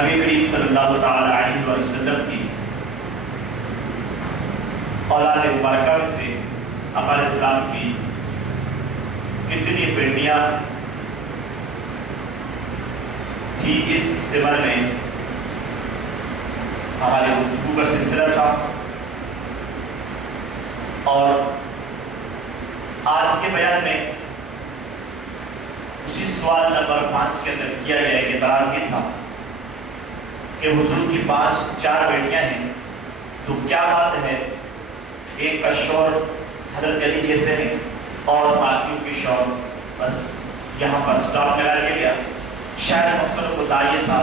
نبی کریم صلی اللہ تعالی علیہ وسلم کی اولاد مبارکہ سے آقا علیہ السلام کی کتنی بیٹیاں تھی، اس سمر میں ہمارے گفتگو کا سلسلہ تھا، اور آج کے بیان میں اسی سوال نمبر 5 کے اندر کیا گیا ہے کہ اعتراض یہ تھا کہ حضور کی 4 بیٹیاں ہیں، تو کیا بات ہے ایک کا شوہر حضرت علی جیسے ہیں اور باقیوں کے شوہر بس یہاں پر سٹاپ لگا دیا گیا؟ شاید مقصد کو یہ تھا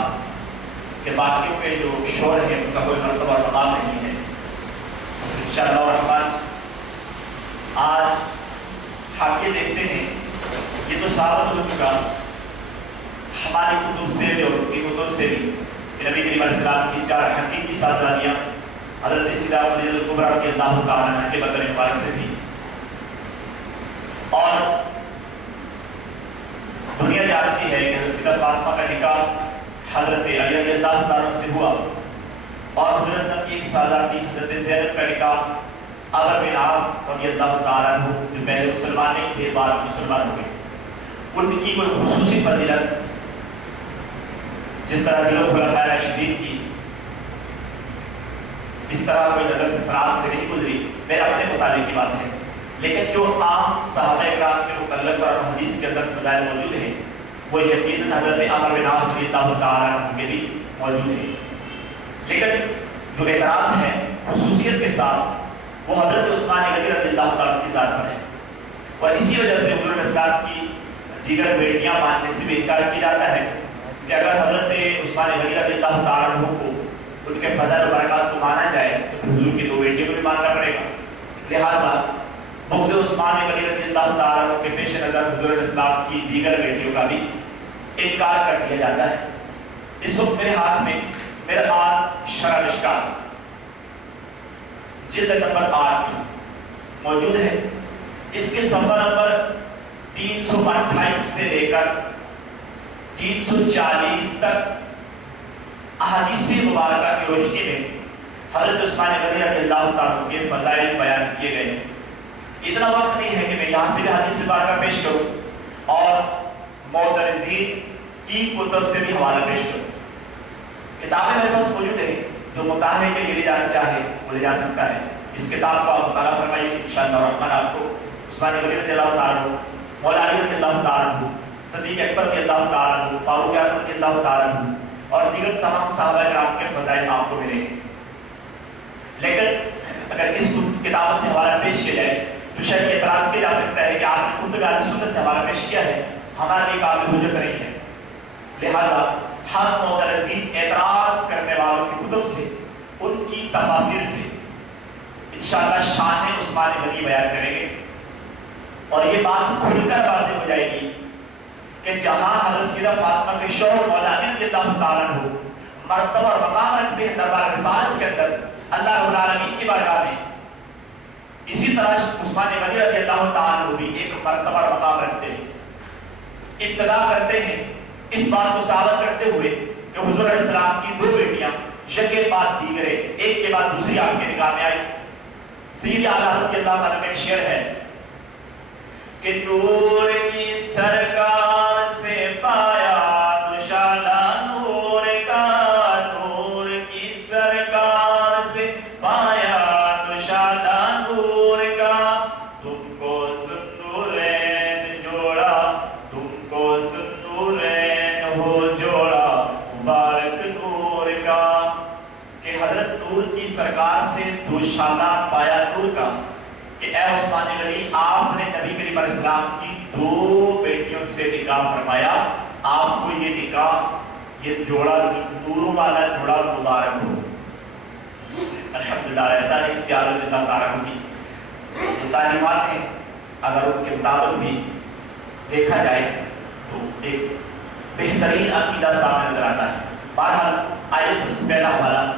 کہ باقیوں کے جو شوہر ہیں ان کا کوئی مرتبہ اور مقام نہیں ہے۔ انشاءاللہ الرحمن آج حاکے دیکھتے ہیں، یہ تو ثابت ہو چکا ہماری کتب سے بھی اور ان کی کتب سے بھی کہ نبی کریم علیہ السلام کی 4 حقیقی شہزادیاں حضرت سیدہ خدیجہ الکبریٰ رضی اللہ تعالیٰ عنہا کے بدن مبارک سے تھی، اور دنیا جانتی ہے کہ حضرت سیدہ فاطمہ کا نکاح حضرت علی رضی اللہ تعالیٰ سے ہوا، اور حضرت کی ایک شہزادی حضرت زینب کا نکاح عمرو بن عاص رضی اللہ تعالیٰ عنہ جو پہلے مسلمان نہیں تھے بعد مسلمان ہوئے، ان کی کوئی خصوصی فضیلت جس طرح دلوں خلفائے راشدین کی اس طرح کوئی نظر سے سراغ سے نہیں گزری، میرے اپنے مطالعے کی بات ہے، لیکن جو عام صحابہ کرام کے متعلق اور حدیث کے اندر فضائل موجود ہیں وہ یقیناً حضرت عمرو بن عاص رضی اللہ تعالیٰ عنہ کے بھی موجود ہیں، لیکن جو اعتراض ہے خصوصیت کے ساتھ وہ حضرت عثمان غنی رضی اللہ تعالیٰ کی ذات پر ہے، اور اسی وجہ سے حضور علیہ السلام کی دیگر بیٹیاں ماننے سے بھی انکار کیا جاتا ہے کہ اگر حضرت عثمان غنی رضی اللہ تعالیٰ عنہ کو ان کے فضائل و برکات کو مانا جائے تو حضور کی 2 بیٹیوں کو بھی ماننا پڑے گا، لہٰذا بغض عثمان غنی رضی اللہ تعالیٰ عنہ کے پیش نظر حضور علیہ السلام کی دیگر بیٹیوں کا بھی انکار کر دیا جاتا ہے۔ اس وقت میرے ہاتھ میں میرا شرح الاشکال جلد نمبر 8 موجود ہے، اس کے صفحہ نمبر 328 سے لے کر 340 تک احادیث مبارکہ کی روشنی میں حضرت عثمان غنی رضی اللہ تعالیٰ کے فضائل بیان کیے گئے۔ اتنا وقت نہیں ہے کہ میں یہاں سے بھی حدیث مبارکہ پیش کروں اور معترضین کی کتب سے بھی حوالہ پیش کروں۔ کتابیں میرے پاس موجود ہیں، جو مطالعے کے لیے لے جانا چاہے وہ لے جا سکتا ہے۔ اس کتاب کو آپ مطالعہ فرمائیے، انشاءاللہ الرحمن آپ کو عثمان غنی رضی اللہ تعالیٰ عنہ، مولا علی رضی اللہ تعالیٰ عنہ، صدیق اکبر رضی اللہ تعالیٰ عنہ، فاروق اعظم رضی اللہ تعالیٰ عنہ اور دیگر تمام صحابہ کرام کے فضائل آپ کو ملیں گے۔ لیکن اگر اس کتاب سے حوالہ پیش کیا جائے تو شاید اعتراض کیا جا سکتا ہے کہ آپ نے خود اہل سنت سے حوالہ پیش کیا ہے، ہمارے لیے قابل حجت نہیں ہے، لہذا ہم معترضین اعتراض کرنے والوں کی کتب سے ان کی تفاسیر سے انشاءاللہ شان عثمان غنی بیان کریں گے، اور یہ بات کھل کر واضح ہو جائے گی کہ جہاں حضرت سیدہ فاطمہ کے شوہر مولا علی رضی اللہ تعالیٰ عنہ مرتبہ اور مقام رکھتے ہیں دربار رسالت کے اندر اللہ رب العالمین کی بارگاہ میں، اسی طرح عثمان غنی رضی اللہ تعالیٰ عنہ بھی ایک مرتبہ اور مقام رکھتے ہیں۔ ابتدا کرتے ہیں اس بات کو ثابت کرتے ہوئے کہ حضور علیہ السلام کی 2 بیٹیاں یک کے بعد دیگرے ایک کے بعد دوسری آپ کے نگاہ میں آئی۔ سید اعلیٰ رضی اللہ تعالیٰ کا شعر ہے کہ نور کی سرکار سے پایا دشالہ نور کا، نور کی سرکار سے پایا دشالہ نور کا، تم کو ذوالنورین جوڑا، تم کو ذوالنورین ہو جوڑا مبارک نور کا، کہ حضرت نور کی سرکار سے دوشالہ پایا نور کا، کہ اے عثمان غنی آپ نے نبی کریم علیہ السلام کی 2 بیٹیوں سے نکاح فرمایا، آپ کو یہ نکاح یہ جوڑا نوروں والا جوڑا مبارک ہو۔ الحمدللہ ایسا اس کی عالم اللہ تعالیٰ کی تعلیمات ہیں، اگر ان کے مطابق بھی دیکھا جائے تو ایک بہترین عقیدہ سامنے نظر آتا ہے۔ بہرحال آئیے سب سے پہلا حوالہ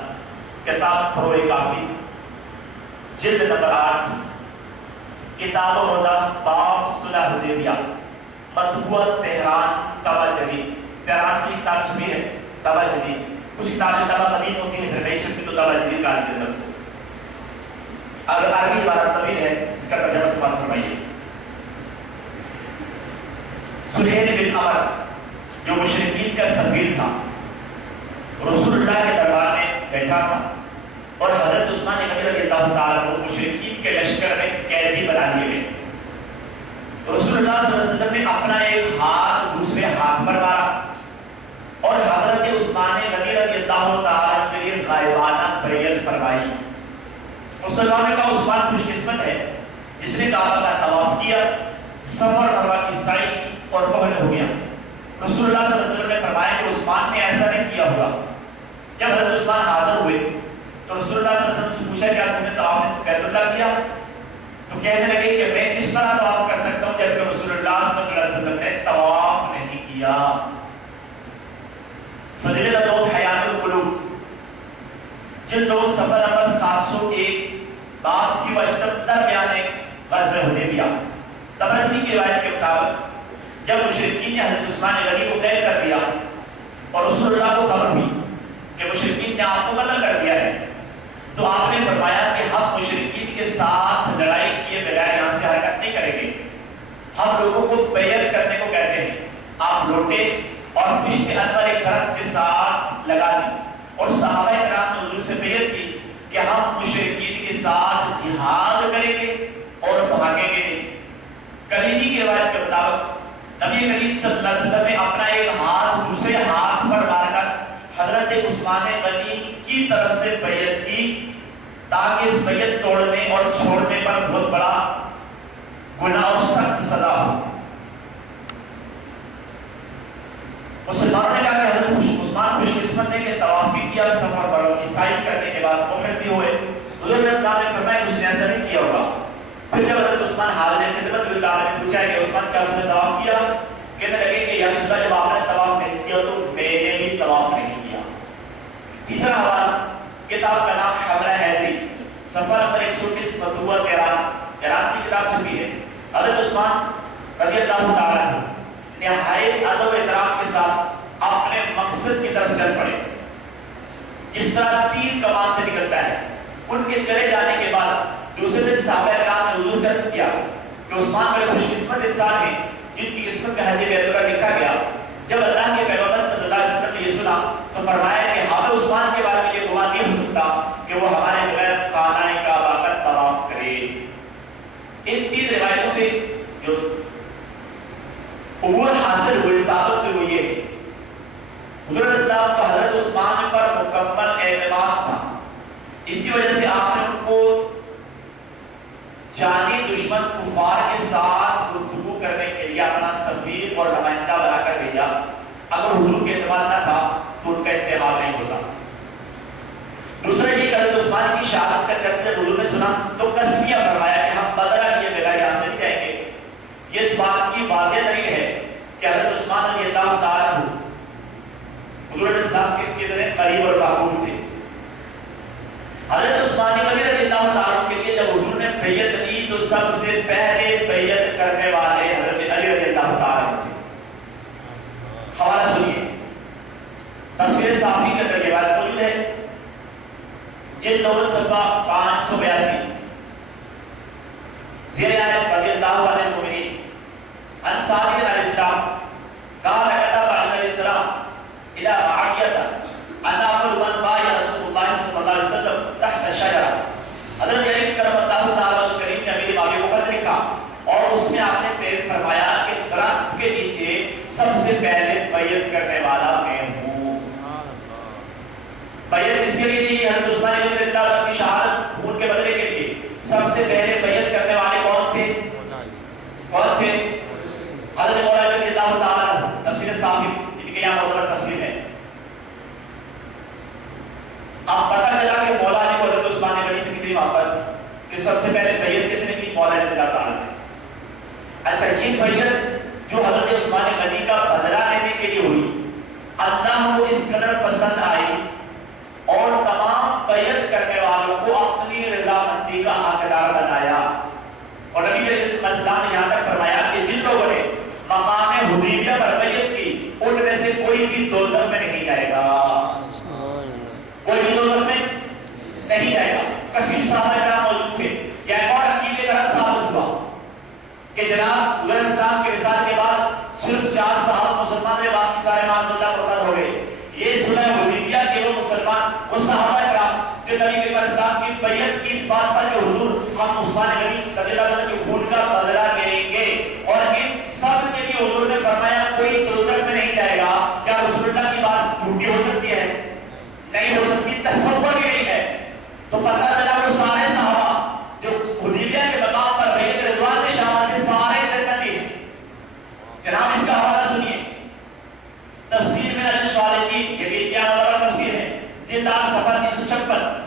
کتاب فروع کافی جلد نمبر 8 کتاب روضہ باب صلح حدیبیہ مطبوعہ تہران طبع جدید، تہران سے کتاب چھپی ہے طبع جدید، کچھ کتابیں طبع قدیم ہوتی ہیں، پھر نئی چھپتی تو طبع جدید کال کے اندر. اگر عربی عبارت طویل ہے، اس کا ترجمہ سماعت فرمائیے. سہیل بن عمر جو مشرکین کا سفیر تھا، رسول اللہ کے دربار میں بیٹھا تھا اور حضرت عثمان غنی رضی اللہ تعالیٰ کو مشرکین کے لشکر میں قیدی بنا لیے گئے. رسول اللہ صلی اللہ علیہ وسلم نے اپنا ایک ہاتھ دوسرے ہاتھ پر مارا اور حضرت عثمان غنی رضی اللہ تعالیٰ کے لیے غائبانہ بیعت فرمائی. مسلمانوں نے کہا عثمان خوش قسمت ہے جس نے کعبہ کا طواف کیا، سفر مروہ کی سعی اور مہر ہو گیا. رسول اللہ صلی اللہ علیہ وسلم نے فرمایا کہ عثمان نے ایسا نہیں کیا ہوگا. جب حضرت عثمان حاضر ہوئے تو رسول اللہ صلی اللہ علیہ وسلم سے پوچھا کہ آپ نے طواف بیت اللہ کیا؟ تو کہنے لگے کہ میں کس طرح طواف کر سکتا ہوں جبکہ رسول اللہ صلی اللہ علیہ وسلم نے طواف نہیں کیا. فضیلت دوت حیات القلوب جلد 2 صفحہ نمبر 701 باب کی وجتر بیان غزوہ حدیبیہ. طبرسی کی روایت کے مطابق جب مشرکین نے حضرت عثمان غنی کو قید کر دیا اور رسول اللہ کو خبر ہوئی کہ مشرکین نے آپ کو قتل کر دیا ہے، تو آپ نے فرمایا کہ ہم مشرکین کے ساتھ لڑائی کیے بغیر یہاں سے حرکت نہیں کریں گے. ہم لوگوں کو بیعت کرنے کو کہتے ہیں. آپ لوٹے اور پشت انور ایک درخت کے ساتھ لگا دی اور صحابہ کرام نے حضور سے بیعت کی کہ ہم مشرکین کے ساتھ جہاد کریں گے اور بھاگیں گے نہیں. کلینی کی روایت کے مطابق نبی کریم صلی اللہ علیہ وسلم نے اپنا ایک ہاتھ دوسرے ہاتھ پر مار کر حضرت عثمان غنی کی طرف سے بیعت کی تاکہ اس بیعت توڑنے اور چھوڑنے پر بہت بڑا گناہ اور سخت سزا ہو. مسلمانوں نے کہا کہ حضرت عثمان خوش قسمت نے کہ طواف بھی کیا، سفر بروں کی سعی کرنے کے بعد مہر بھی ہوئے. حضور نے اسلام نے فرمایا کہ اس نے ایسا نہیں کیا ہوگا. پھر جب حضرت عثمان حاضر خدمت میں اللہ نے پوچھا کہ عثمان کیا تم نے طواف کیا؟ کہنے لگے کہ یا رسول اللہ جب آپ نے طواف نہیں کیا تو میں نے بھی طواف نہیں کیا. تیسرا حوالہ کتاب کا نام حملہ حیدری، صفحہ نمبر 130 مطبوعہ عراق کی کتاب چھپی ہے. حضرت عثمان رضی اللہ تعالیٰ عنہ نہایت ادب و احترام کے ساتھ اپنے مقصد کی طرف چل پڑے. جس طرح تیر کمان سے نکلتا ہے، ان کے چلے جانے کے بعد دوسرے دن صحابہ کرام نے حضور سے عرض کیا کہ عثمان بڑے خوش قسمت انسان ہیں جن کی قسمت میں حدیث بیت اللہ لکھا گیا. جب اللہ کے پیغمبر صلی اللہ علیہ وسلم نے یہ سنا تو فرمایا کہ ہم عثمان کے بارے میں یہ گمان نہیں ہو سکتا کہ وہ ہمارے بغیر خانہ کعبہ کا طواف کرے. ان 3 روایتوں سے جو امور حاصل ہوئے ثابت ہوئے وہ یہ حضور اسلام کا حضرت عثمان پر مکمل اعتماد تھا. اسی وجہ سے آپ نے ان کو جانی دشمن کفار کے ساتھ گفتگو کرنے کے لیے اپنا سفیر اور نمائندہ بنا کر بھیجا. اگر حضور کے اعتماد نہ تھا تو ان کا اتحاد نہیں ہوتا. دوسرا یہ حضرت عثمان کی شہادت کا جب حضور نے سنا تو قسمیہ فرمایا کہ ہم بدلہ کیے بغیر یہاں سے نہیں جائیں گے. یہ اس بات کی واضح دلیل ہے کہ حضرت عثمان رضی اللہ تعالیٰ عنہ حضور علیہ السلام کے ذریعے قریب اور محبوب تھے. حضرت عثمان غنی رضی اللہ تعالیٰ کے لیے جب حضور نے بیعت لی تو سب سے پہلے بیعت کرنے والے حضرت علی رضی اللہ تعالیٰ تھے. حوالہ سنیے، تفسیر صافی کے اندر یہ بات موجود ہے، جلد 9 صفحہ 582 زیر آیت رضی اللہ عنہ المؤمنین عن صادق علیہ السلام قال كتب علیہ السلام الى معاویہ ان اول من بايع رسول اللہ صلی اللہ علیہ وسلم تحت شجرہ. حضرت علی کرم اللہ تعالیٰ عنہ کریم نے میری معاویہ کو خط لکھا اور اس میں آپ نے پیر فرمایا کہ درخت کے نیچے سب سے پہلے بیعت کرنے والا میں ہوں. بیعت اس کے لیے نہیں، حضرت عثمان رضی اللہ عنہ کی شہادت خون کے بدلے کے لیے. سب سے پہلے بیعت کرنے والے کون تھے؟ کون تھے؟ حضرت مولا علی رضی اللہ تعالیٰ عنہ. تفسیر صافی ان کے یہاں بہت تفسیر ہے. اب پتہ چلا کہ مولا علی کو حضرت عثمان غنی سے کتنی محبت کہ سب سے پہلے بیعت کس نے کی؟ مولا علی رضی اللہ تعالیٰ نے. اچھا، یہ بیعت جو حضرت عثمان غنی کا بدلہ لینے کے لیے ہوئی، اللہ کو اس قدر پسند آئی اور تمام بیعت کرنے والوں کو اپنی رضامندی کا حقدار بنایا. اور نبی علیہ السلام نے یہاں تک فرمایا کہ جن لوگوں نے مقام حدیبیہ پر بیعت کی ان میں سے کوئی بھی دوزخ میں نہیں جائے گا. کثیر صحابہ کرام موجود تھے. یا ایک اور عقیدے کا ثابت ہوا کہ جناب حضور اسلام کے وصال کے بعد صرف 4 صحابہ مسلمان رہے، باقی سارے معاذ اللہ مرتد ہو گئے. یہ صلح حدیبیہ کے وہ مسلمان، وہ صحابہ کرام جو نبی کریم علیہ السلام کی بیعت کی اس بات پر کہ حضور ہم عثمان غنی رضی اللہ عنہ کے خون کا بدلہ لیں گے، اور ان سب کے لیے حضور نے فرمایا کوئی دوزخ میں نہیں جائے گا. کیا رسول اللہ کی بات جھوٹی ہو سکتی ہے؟ نہیں ہو سکتی، تصور ہی نہیں ہے. تو پتہ چلا وہ سارے صحابہ جو حدیبیہ کے مقام پر بیعت رضوان میں شامل تھے سارے جنتی ہیں. جناب اس کا حوالہ سنیے تفسیر میں نجم صالحین، یہ بھی کیا بڑا تفسیر ہے، جلد 8 صفحہ 356.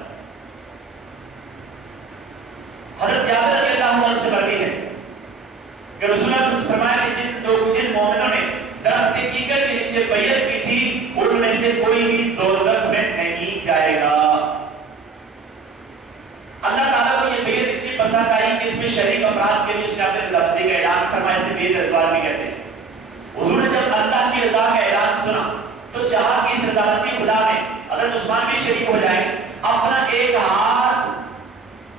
حضرت جابر رضی اللہ عنہ سے مروی ہے کہ رسول اللہ نے فرمایا کہ جن مومنوں نے درخت عقیقہ کے نیچے بیعت کی تھی ان میں سے کوئی بھی دوزخ میں نہیں جائے گا. اللہ تعالیٰ کو یہ بیعت اتنی پسند آئی کہ اس میں شریک افراد کے لیے اس نے اپنے لفظی کا اعلان فرمایا، اسے بیعت رضوان بھی کہتے ہیں. حضور نے جب اللہ کی رضا کا اعلان سنا تو چاہا کہ اس رضامندی خدا میں اگر عثمان بھی شریک ہو جائے، اپنا ایک ہاتھ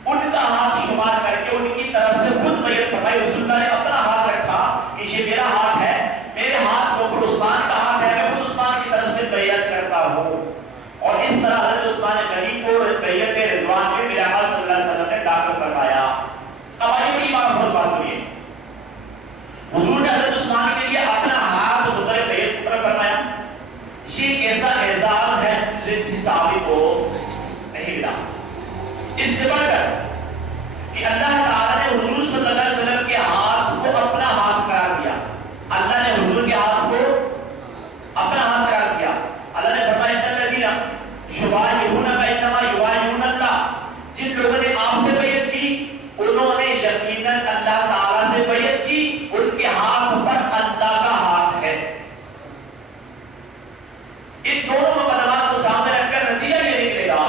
ان کا ہاتھ شمار کر کے ان کی طرف سے خود بیعت فرمائی. رسول اللہ نے اپنا ہاتھ رکھا کہ یہ میرا ہاتھ ہے، میرے ہاتھ کے اوپر عثمان کا ہاتھ ہے، میں خود عثمان کی طرف سے بیعت کرتا ہوں. اور اس طرح حضرت عثمان غنی کو بیعت رضوان میں میرے آقا صلی اللہ علیہ وسلم نے داخل فرمایا. اب آئیے بڑی بات بات سنیے، حضور نے حضرت عثمان کے لیے اپنا ہاتھ مطلب بیعت پر فرمایا. یہ ایک ایسا اعزاز ہے جسے کسی صحابی کو نہیں ملا. اس سے بڑھ کر کہ اللہ تعالیٰ نے حضور صلی اللہ علیہ وسلم کے ہاتھ کو اپنا ہاتھ قرار دیا. اللہ نے حضور کے ہاتھ کو اپنا ہاتھ قرار دیا. اللہ نے فرمایا ان الذین یبایعونک انما یبایعون اللہ، جن لوگوں نے آپ سے بیعت کی انہوں نے یقیناً اللہ تعالیٰ سے بیعت کی، ان کے ہاتھ پر اللہ کا ہاتھ ہے. ان دونوں مقدمات کو سامنے رکھ کر نتیجہ یہ نکلے گا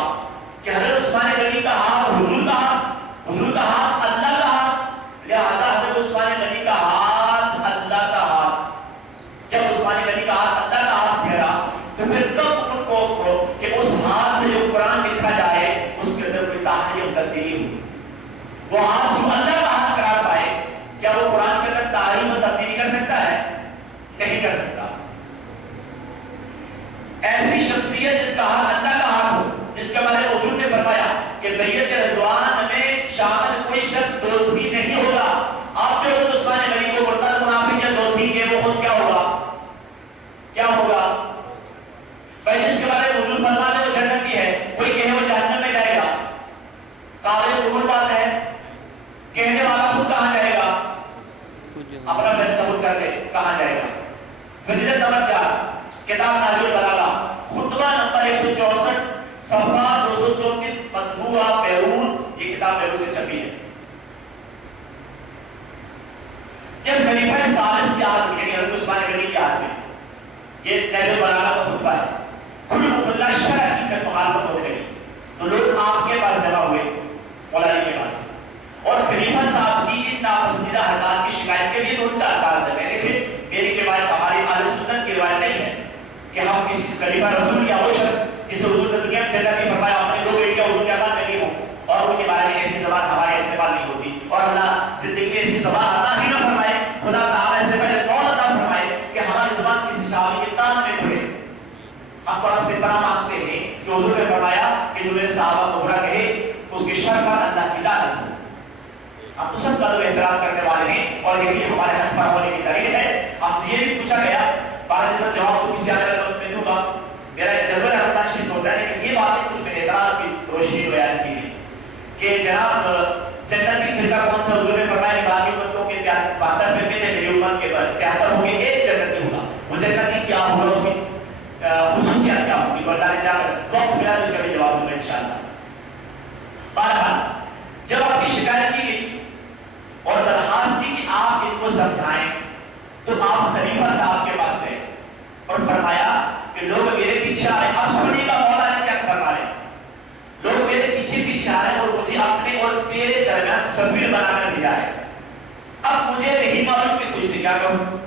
کہ حضرت عثمان غنی کا ہاتھ حضور کا ہاتھ، حضور کا ہاتھ اللہ کا ہاتھ، لہذا حضرت عثمان غنی کا ہاتھ اللہ کا ہاتھ. جب عثمان غنی کا ہاتھ اللہ کا ہاتھ ٹھہرا تو پھر کب ان کو کہ اس ہاتھ سے جو قرآن لکھا جائے اس کے اندر کوئی تحریف تبدیلی ہوئی. وہ ہاتھ جو اللہ کا ہاتھ قرار پائے، کیا وہ قرآن کے اندر تحریف و تبدیلی کر سکتا ہے؟ نہیں کر سکتا. ایسی شخصیت جس کا ہاتھ اللہ کا ہاتھ ہو، جس کے بارے میں حضور نے فرمایا کہ بیعت رضوان میں شامل کوئی شخص دوزخی نہیں ہوگا. آپ جو عثمان غنی کو مرتد منافق یا دوزخی کے وہ خود کیا ہوگا؟ کیا ہوگا؟ بھائی جس کے بارے میں حضور فرماتے وہ جنتی ہے، کوئی کہے وہ جہنم میں جائے گا، قابل قبول بات ہے. کہنے والا خود کہاں جائے گا؟ اپنا فیصلہ خود کر لے کہاں جائے گا. فضیلت نمبر 4 کتاب نہج البلاغہ، خطبہ نمبر 164 صفحہ 234 مطبوعہ بیروت، یہ کتاب بیروت سے چھپی ہے. جب خلیفہ ثالث کی عہد میں، یعنی حضرت عثمان غنی کی عہد میں، یہ نہج البلاغہ کا خطبہ ہے، کل محلہ شرع کی مخالفت ہونے لگی تو لوگ آپ کے پاس جمع ہوئے، مولانا کے پاس، اور خلیفہ صاحب کی ان ناپسندیدہ حرکات کی شکایت کے لیے ان کا انداز ہے. دیکھیں میری روایت ہماری اہل سنت کی روایت نہیں ہے کہ ہم کسی خلیفہ رسول یا وہ شخص جسے حضور نے دنیا میں جنت کی فرمایا اپنے 2 بیٹیاں حضور کے عطا کری ہوں اور ان کے بارے میں ایسی زبان ہمارے استعمال نہیں ہوتی، اور اللہ زندگی میں ایسی زبان عطا ہی نہ فرمائے. خدا تعالیٰ اس سے پہلے کون عطا فرمائے کہ ہماری زبان کسی صحابی کے تان میں پڑے. ہم قرآن سے بڑا مانگتے ہیں کہ حضور نے فرمایا کہ جو صحابہ کو برا کہے اس کے شر پر اللہ کی لعنت ہو. ہم تو سب قدر احترام کرنے والے ہیں اور یہی ہمارے حق پر ہونے کی دلیل ہے. ہم سے یہ بھی پوچھا گیا، بارہ جیسا جواب کو کسی آنے وقت میں دوں گا، میرا جذبہ رہتا شریف ہوتا ہے کہ یہ باتیں کچھ میں نے اعتراض کی روشنی بیان کی ہے کہ جناب جنتی فرقہ کون سا؟ حضور نے فرمایا کہ باقی امتوں کے 72 فرقے تھے، میری امت کے 73 ہوں گے، ایک جنتی ہوگا. وہ جنتی کیا ہوگا، اس کی خصوصیات کیا ہوگی، بردانے جا کر وقت ملا تو اس کا بھی جواب دوں گا انشاءاللہ. بہرحال جب آپ کی شکایت کی گئی اور درخواست کی کہ آپ ان کو سمجھائیں تو آپ خلیفہ صاحب کے پاس گئے اور فرمایا کہ لوگ میرے پیچھے آ رہے ہیں. اب سنیے گا مولا نے کیا فرما رہے ہیں. لوگ میرے پیچھے آ رہے ہیں اور مجھے اپنے اور تیرے درمیان سفیر بنا کر بھیجا ہے. اب مجھے نہیں معلوم کہ تجھ سے کیا کہوں.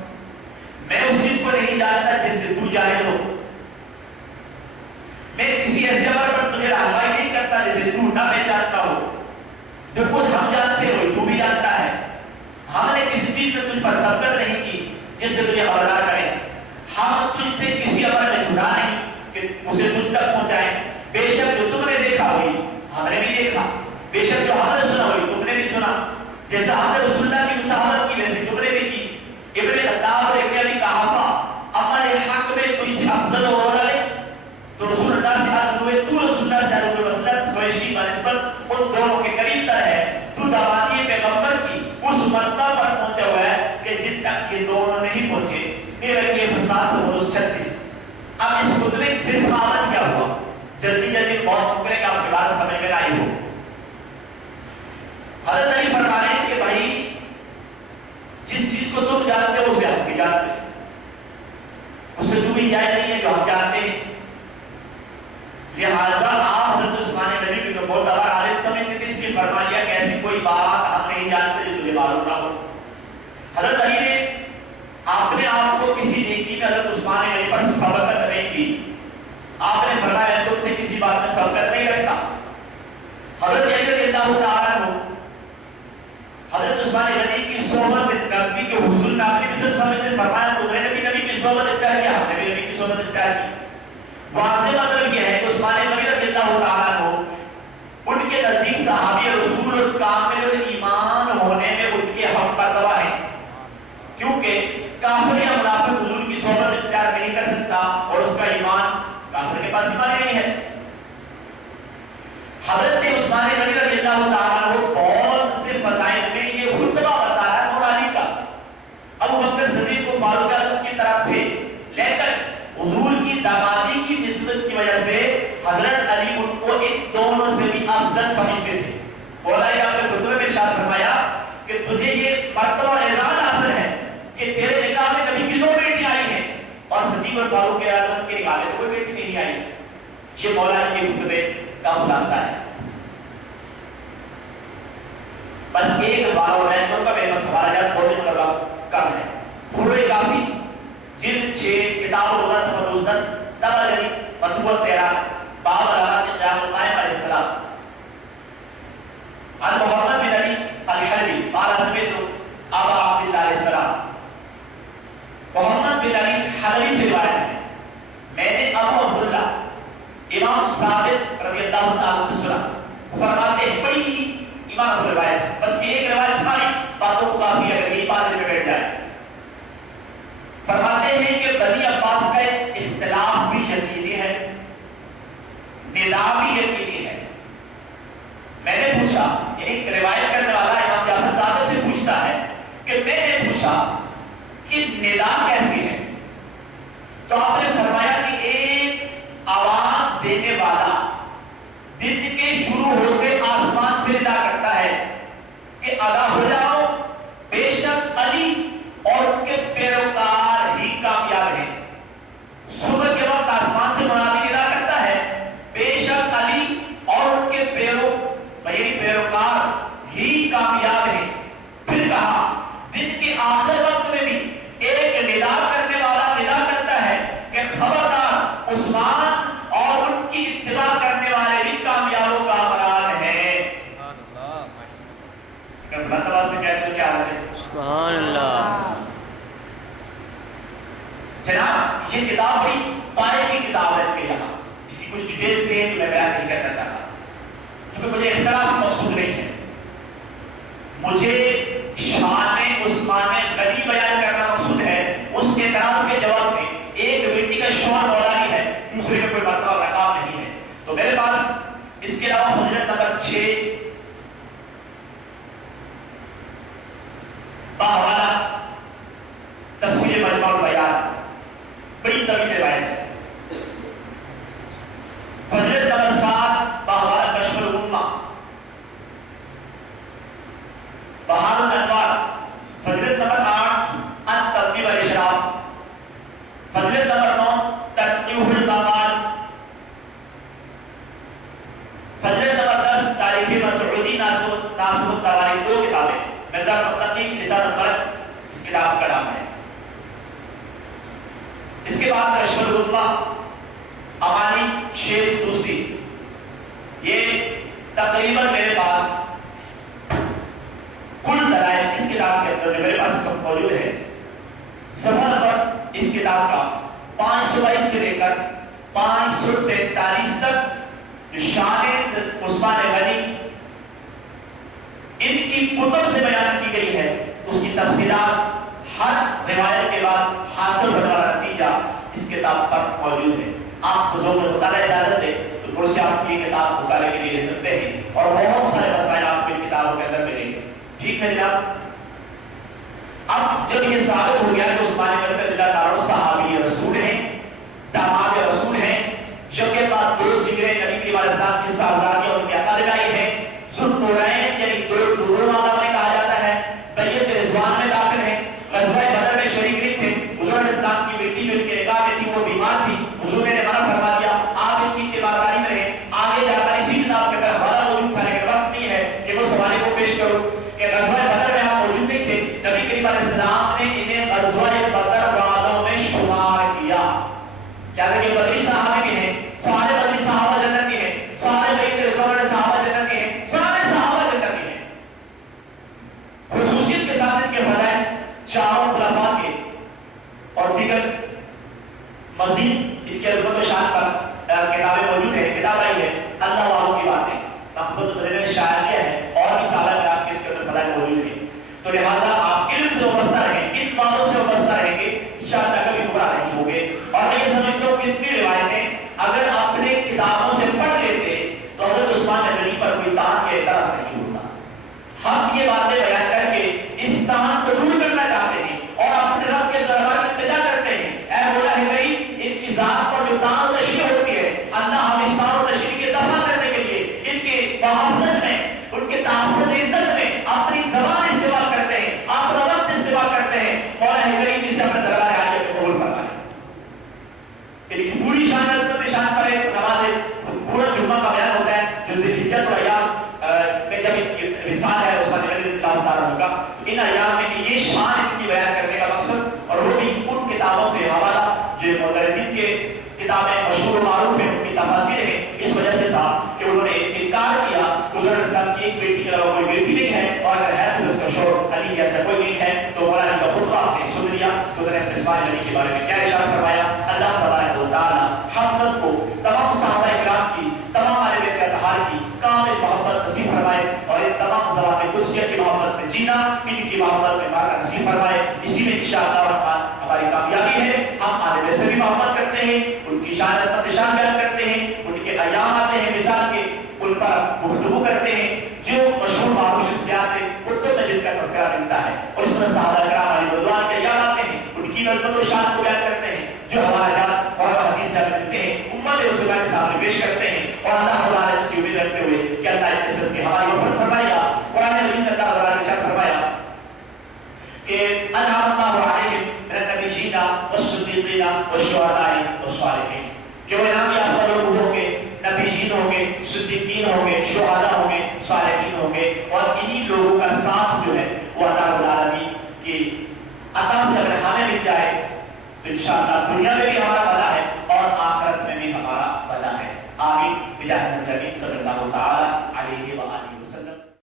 میں اس چیز کو نہیں جانتا جس سے تو جاہل ہو. میں کسی ایسے یہ دونوں نہیں پہنچے. میرے یہ فساد سے وہ 36. اب اس خطبے سے سوال کیا ہوا؟ جلدی جلدی بہت مکرے کا آپ کی بات سمجھ میں آئی ہو. حضرت علی فرما رہے ہیں کہ بھائی جس چیز کو تم جانتے ہو اسے ہم بھی جانتے ہیں, اس سے تمہیں جائز نہیں ہے جو ہم جانتے ہیں. لہٰذا آپ حضرت عثمان غنی کی تو بہت بڑا عالم سمجھتے تھے, اس لیے فرما لیا کہ ایسی کوئی بات ہم نہیں جانتے جو تجھے معلوم نہ ہو. حضرت علی نے اپنے آپ کو کسی نیکی میں حضرت عثمان غنی پر سبقت نہیں کی. آپ نے فرمایا تم سے کسی بات میں سبقت نہیں رکھتا. حضرت علی رضی اللہ تعالیٰ عنہ حضرت عثمان غنی کی صحبت نبی کے حصول میں آپ نے بھی سمجھتے فرمایا تمہیں نبی کی صحبت اختیار کیا, ہم نے بھی نبی کی صحبت اختیار کی. واضح مطلب یہ ہے کہ عثمان غنی رضی اللہ تعالیٰ عنہ ان کے نزدیک صحابی رسول اور کامل ایمان ہونے میں ان کے حق کا گواہ ہے, کیونکہ کافر یا منافق حضور کی صحبت اختیار نہیں کر سکتا اور اس کا ایمان کافر کے پاس ایمان نہیں ہے. حضرت عثمان غنی رضی اللہ تعالیٰ عنہ بہت سے فضائل میں یہ خطبہ بتا رہا ہے مولا علی کا. ابو بکر صدیق کو فاروق اعظم کی طرف تھے, لیکن حضور کی دامادی کی نسبت کی وجہ سے حضرت علی ان کو ایک دونوں سے بھی افضل سمجھتے تھے. مولا علی آپ نے خطبے میں ارشاد فرمایا کہ تجھے یہ مرتبہ اور اعزاز حاصل ہے کہ تیرے نکاح میں نبی کی 2 بیٹیاں آئی ہیں اور صدیق اور فاروق اعظم کے نکاح میں کوئی بیٹی نہیں آئی. یہ مولا علی کے خطبے کا خلاصہ ہے. بس ایک بار اور میں کا میرے پاس سوال ہے, بہت مطلب کم ہے. فروع کافی جلد 6 کتاب الہدیٰ صفحہ 10 طبری مطبوع 13 باب علامات قیام القائم علیہ السلام عن محمد بن علی الحلبی قال سمعت ابا عبد اللہ علیہ السلام. محمد بن علی حلبی سے روایت ہے, میں نے ابو عبداللہ امام ثابت رضی اللہ تعالیٰ سے سنا. فرماتے ہیں بڑی امام ابو روایت ہے, بس یہ ایک روایت ساری باتوں کو کافی اگر یہی بات میں بیٹھ جائے. فرماتے ہیں کہ بنی عباس کا ایک اختلاف بھی یقینی ہے, ندا بھی یقینی ہے. میں نے پوچھا, ایک روایت کرنے والا امام جعفر صادق سے پوچھتا ہے کہ میں نے پوچھا کہ ندا کیسی ہے, تو آپ نے فرمایا کہ ایک آواز دینے والا دن کے شروع ہوتے آسمان سے ندا کرتا ہے کہ ادا ہو جاؤ, بے شک علی اور ان کے پیروکار ہی کامیاب ہیں. صبح کے وقت آسمان سے منادی ندا کرتا ہے, بے شک علی اور ان کے پیروکار ہی کامیاب ہیں. پھر کہا دن کے آخر وقت میں بھی ایک ندا کرنے والا ندا کرتا ہے کہ خبردار عثمان اور ان کی اتباع کرنے والے ہی کامیابوں کا مراد ہے. مرتبہ سے کہتے تو کیا ہے, سبحان اللہ. جناب یہ کتاب بڑی پائے کی کتاب ہے کہ یہاں اس کی کچھ ڈیٹیلز بھی ہیں جو میں بیان نہیں کرنا چاہتا, کیونکہ مجھے اختلاف مقصود نہیں ہے. مجھے شان عثمان غنی بیان کرنا مقصود ہے. اس کے اعتراض کے جواب میں ایک بیٹی کا شوہر مولا ہے, دوسرے کا کوئی بات اور رقاب نہیں ہے. تو میرے پاس اس کے علاوہ حجت نمبر 6 باحوالہ تفسیر مجموع البیان, بڑی طویل روایت ہے. حجت نمبر 7 باحوالہ کشف الامہ, بہار الانوار. حجت نمبر 8 الترتیب والاشراف. حجت نمبر 9 تنقیح البابان. حجت نمبر 10 تاریخ مسعودی ناصر التواری. 2 کتابیں. مرزا متقی نثار الفرق اس کتاب کا نام ہے. اس کے بعد کشف الامہ امانی شیخ توسی. یہ تقریباً میرے پاس کل دلائل اس کتاب کے اندر میرے پاس سب موجود ہے. صفحہ نمبر اس کتاب کا 522 سے لے کر 543 تک جو شان عثمان غنی ان کی کتب سے بیان کی گئی ہے, اس کی تفصیلات ہر روایت کے بعد حاصل ہونے والا نتیجہ اس کتاب پر موجود ہے. آپ کو ذوق مطالعہ اجازت ہے تو تھوڑی سی آپ کی کتاب مطالعے کے لیے لے سکتے ہیں, اور بہت سارے مسائل آپ کی کتابوں کے اندر ملیں گے. ٹھیک ہے جناب. اب جب یہ ثابت ہو ان پر گفتگو کرتے ہیں جو مشہور معروف شخصیات ہیں ان میں جن کا تذکرہ ملتا ہے اور اس میں صحابہ کرام علیہ رضوان کے ایام آتے ہیں ان کی عظمت و شان کو بیان کرتے ہیں جو ہمارے جات اور حدیث سے ملتے ہیں امت رسولہ کے سامنے پیش کرتے ہیں اور اللہ تعالیٰ سے امید رکھتے ہوئے کہ اللہ اس قسم کے ہماری اوپر فرمائے گا قرآن مجید میں اللہ تعالیٰ نے فرمایا کہ انعم اللہ علیہم من النبیین والصدیقین والشہداء والصالحین کہ وہ انعام یافتہ لوگ ہوں گے نبیین ہوں گے صدیقین ہوں گے شہداء ہوں گے صالحین ہوں گے اور انہی لوگوں کا ساتھ جو ہے وہ اللہ رب العالمین کی عطا سے اگر ہمیں مل جائے تو انشاءاللہ دنیا میں بھی ہمارا بھلا ہے اور آخرت میں بھی ہمارا بھلا ہے آمین بجاہ النبی صلی اللہ تعالی